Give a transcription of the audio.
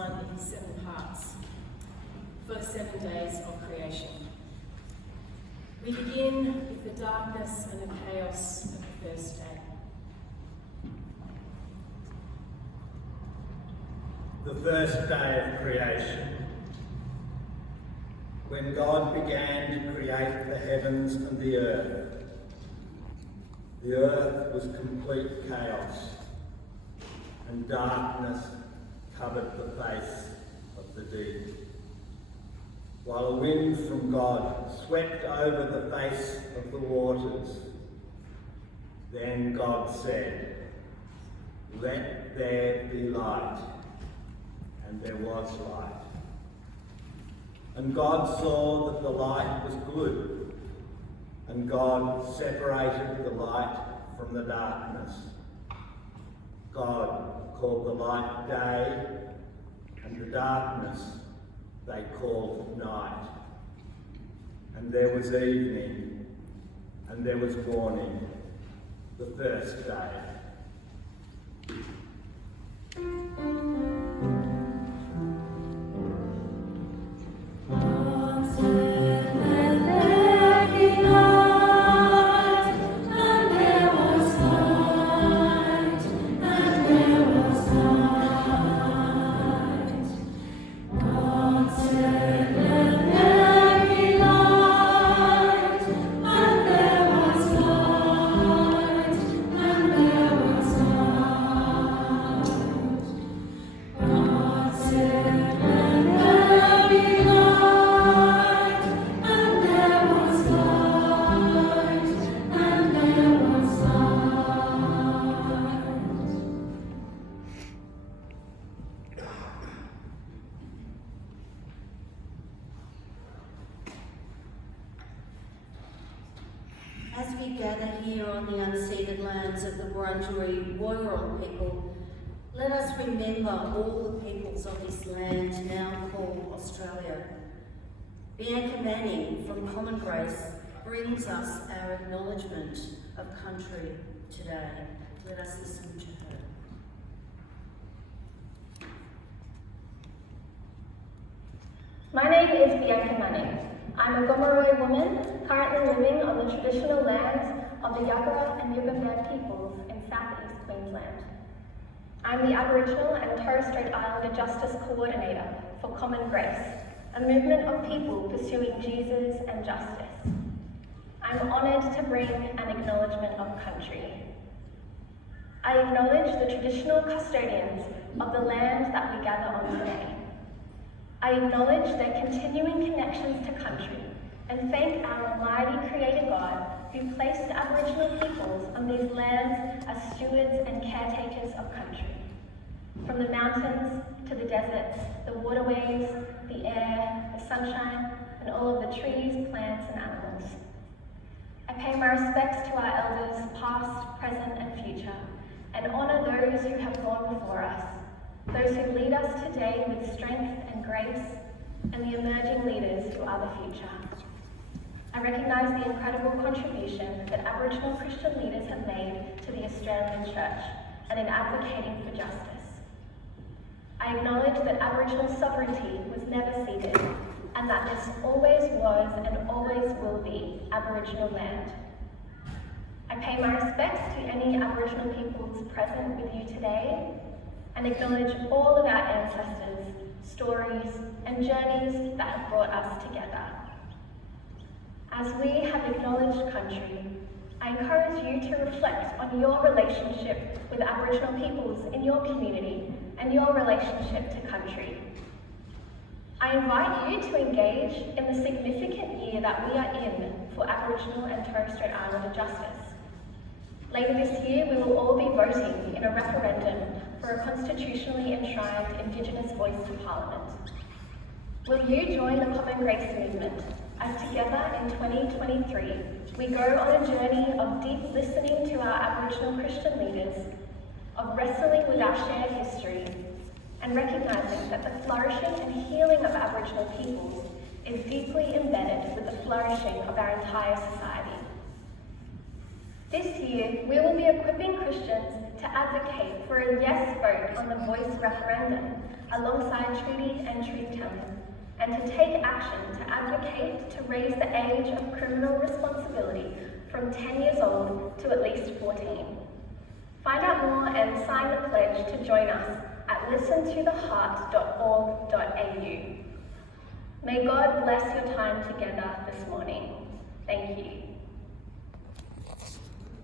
time in 7 parts for the 7 days of creation. We begin with the darkness and the chaos of the first day. The first day of creation. When God began to create the heavens and the earth was complete chaos, and darkness covered the face of the deep, while a wind from God swept over the face of the waters. Then God said, "Let there be light," and there was light. And God saw that the light was good, and God separated the light from the darkness. God called the light day, and the darkness they called night. And there was evening, and there was morning, the first day. As we gather here on the unceded lands of the Wurundjeri Woi-wurrung people, let us remember all the peoples of this land now called Australia. Bianca Manning from Common Grace brings us our acknowledgement of country today. Let us listen to her. My name is Bianca Manning. I'm a Gomeroi woman currently living on the traditional lands of the Yagara and Yugambeh peoples in southeast Queensland. I'm the Aboriginal and Torres Strait Islander Justice Coordinator for Common Grace, a movement of people pursuing Jesus and justice. I'm honoured to bring an acknowledgement of country. I acknowledge the traditional custodians of the land that we gather on today. I acknowledge their continuing connections to country and thank our Almighty Creator God who placed Aboriginal peoples on these lands as stewards and caretakers of country. From the mountains to the deserts, the waterways, the air, the sunshine, and all of the trees, plants, and animals. I pay my respects to our elders, past, present, and future, and honour those who have gone before us, those who lead us today with strength and grace, and the emerging leaders who are the future. I recognise the incredible contribution that Aboriginal Christian leaders have made to the Australian Church and in advocating for justice. I acknowledge that Aboriginal sovereignty was never ceded, and that this always was and always will be Aboriginal land. I pay my respects to any Aboriginal peoples present with you today, and acknowledge all of our ancestors, stories, and journeys that have brought us together. As we have acknowledged country, I encourage you to reflect on your relationship with Aboriginal peoples in your community and your relationship to country. I invite you to engage in the significant year that we are in for Aboriginal and Torres Strait Islander justice. Later this year, we will all be voting in a referendum for a constitutionally enshrined Indigenous voice to Parliament. Will you join the Common Grace movement as together in 2023 we go on a journey of deep listening to our Aboriginal Christian leaders, of wrestling with our shared history, and recognising that the flourishing and healing of Aboriginal peoples is deeply embedded with the flourishing of our entire society. This year, we will be equipping Christians to advocate for a yes vote on the Voice referendum alongside Trudy and truth-telling, and to take action to advocate to raise the age of criminal responsibility from 10 years old to at least 14. Find out more and sign the pledge to join us at listentotheheart.org.au. May God bless your time together this morning. Thank you.